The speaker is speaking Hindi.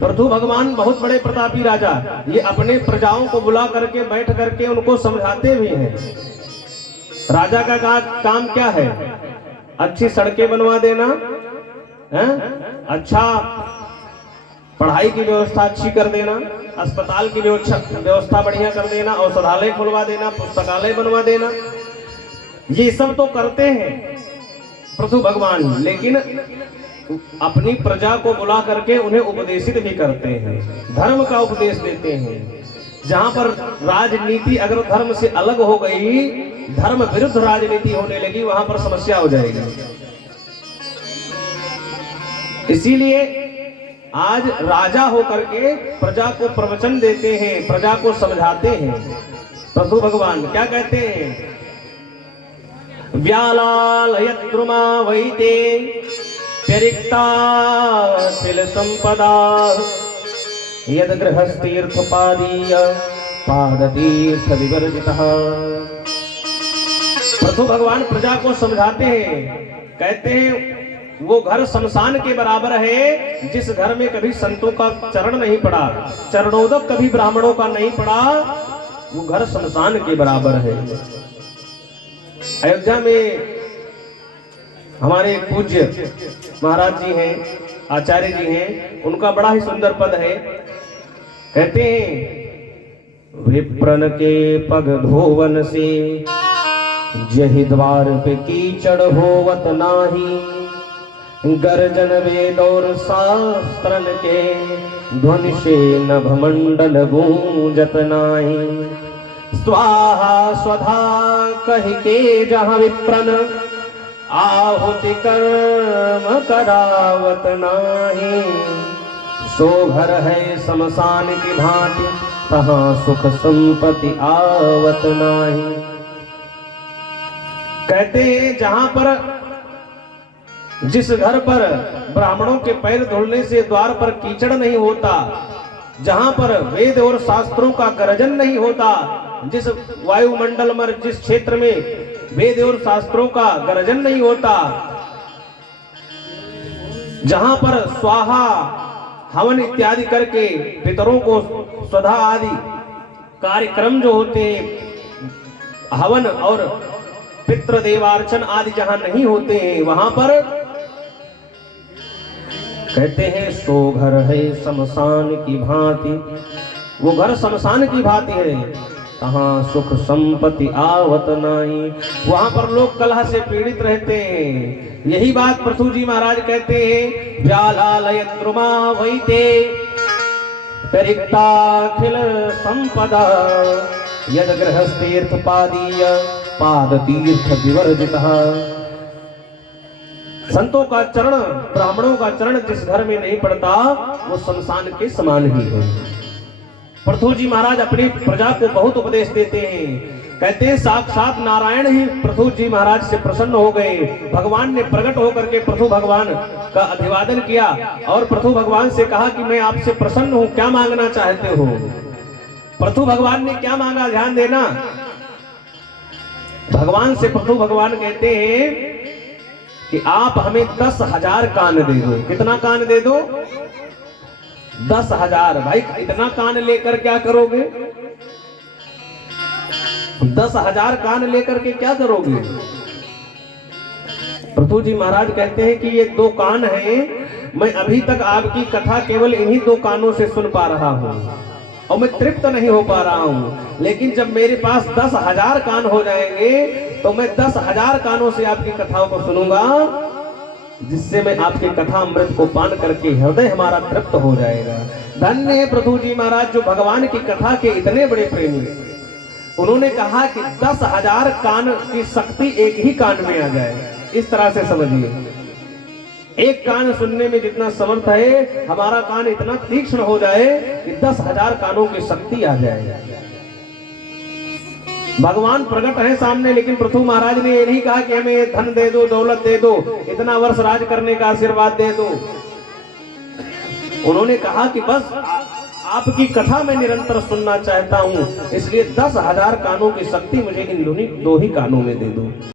पृथु भगवान बहुत बड़े प्रतापी राजा, ये अपने प्रजाओं को बुला करके बैठ करके उनको समझाते भी हैं। राजा का काम क्या है? अच्छी सड़कें बनवा देना है, अच्छा पढ़ाई की व्यवस्था अच्छी कर देना, अस्पताल की व्यवस्था बढ़िया कर देना, औषधालय खुलवा देना, पुस्तकालय बनवा देना। ये सब तो करते हैं पृथु भगवान, लेकिन अपनी प्रजा को बुला करके उन्हें उपदेशित भी करते हैं, धर्म का उपदेश देते हैं। जहां पर राजनीति अगर धर्म से अलग हो गई, धर्म विरुद्ध राजनीति होने लगी, वहां पर समस्या हो जाएगी। इसीलिए आज राजा होकर के प्रजा को प्रवचन देते हैं, प्रजा को समझाते हैं। पृथु भगवान क्या कहते हैं? व्यालालयद्रुमा वैते त्यरिक्ताखिल संपदा यद गृहस्थीर्थपादीय पादतीर्थ विवर्जितः। पृथु भगवान प्रजा को समझाते हैं, कहते हैं वो घर शमशान के बराबर है जिस घर में कभी संतों का चरण नहीं पड़ा, चरणोदक कभी ब्राह्मणों का नहीं पड़ा, वो घर शमशान के बराबर है। अयोध्या में हमारे पूज्य महाराज जी हैं, आचार्य जी हैं, उनका बड़ा ही सुंदर पद है। कहते हैं विप्रन के पग धोवन से जहि द्वार पे कीचड़ होवत नाही, गर्जन वेद और शास्त्रन के ध्वनि से नभमंडल गूंजत नाही। स्वाहा स्वधा कहि के जहाँ विप्रन आहुति कर्म करावत नाही, सो घर है शमशान की भांति तहाँ सुख संपत्ति आवत नाही। कहते हैं जहां पर जिस घर पर ब्राह्मणों के पैर धुलने से द्वार पर कीचड़ नहीं होता, जहां पर वेद और शास्त्रों का गर्जन नहीं होता, जिस वायुमंडल में जिस क्षेत्र में वेद और शास्त्रों का गर्जन नहीं होता, जहां पर स्वाहा हवन इत्यादि करके पितरों को स्वधा आदि कार्यक्रम जो होते हैं, हवन और पितृ देवार्चन आदि जहां नहीं होते हैं, वहां पर कहते हैं सो घर है शमशान की भांति, वो घर शमशान की भांति है, कहाँ सुख संपत्ति आवत नहीं, वहां पर लोग कलह से पीड़ित रहते हैं। यही बात पृथु जी महाराज कहते हैं व्यालालयद्रुमा वैते त्यरिक्ताखिल संपदा यद गृहस्थीर्थपादीय पादतीर्थ विवर्जितः। संतों का चरण, ब्राह्मणों का चरण जिस घर में नहीं पड़ता, वो शमशान के समान ही है। पृथु जी महाराज अपनी प्रजा को बहुत उपदेश देते हैं। कहते हैं साक्षात नारायण ही पृथु जी महाराज से प्रसन्न हो गए। भगवान ने प्रकट होकर के पृथु भगवान का अभिवादन किया और पृथु भगवान से कहा कि मैं आपसे प्रसन्न हूं, क्या मांगना चाहते हो? पृथु भगवान ने क्या मांगा, ध्यान देना। भगवान से पृथु भगवान कहते हैं कि आप हमें 10,000 कान दे दो। कितना कान दे दो? 10,000। भाई इतना कान लेकर क्या करोगे? 10,000 कान लेकर के क्या करोगे? पृथु जी महाराज कहते हैं कि ये 2 कान हैं, मैं अभी तक आपकी कथा केवल इन्हीं 2 कानों से सुन पा रहा हूं और मैं तृप्त नहीं हो पा रहा हूं। लेकिन जब मेरे पास 10,000 कान हो जाएंगे तो मैं 10,000 कानों से आपकी कथाओं को सुनूंगा, जिससे मैं आपकी कथा अमृत को पान करके हृदय हमारा तृप्त हो जाएगा। धन्य है पृथु जी महाराज जो भगवान की कथा के इतने बड़े प्रेमी। उन्होंने कहा कि 10,000 कान की शक्ति एक ही कान में आ जाए। इस तरह से समझिए, एक कान सुनने में जितना समर्थ है, हमारा कान इतना तीक्ष्ण हो जाए कि 10,000 कानों की शक्ति आ जाए। भगवान प्रकट है सामने, लेकिन पृथु महाराज ने ये नहीं कहा कि हमें धन दे दो, दौलत दे दो, इतना वर्ष राज करने का आशीर्वाद दे दो। उन्होंने कहा कि बस आपकी कथा मैं निरंतर सुनना चाहता हूं, इसलिए 10,000 कानों की शक्ति मुझे इन 2 ही कानों में दे दो।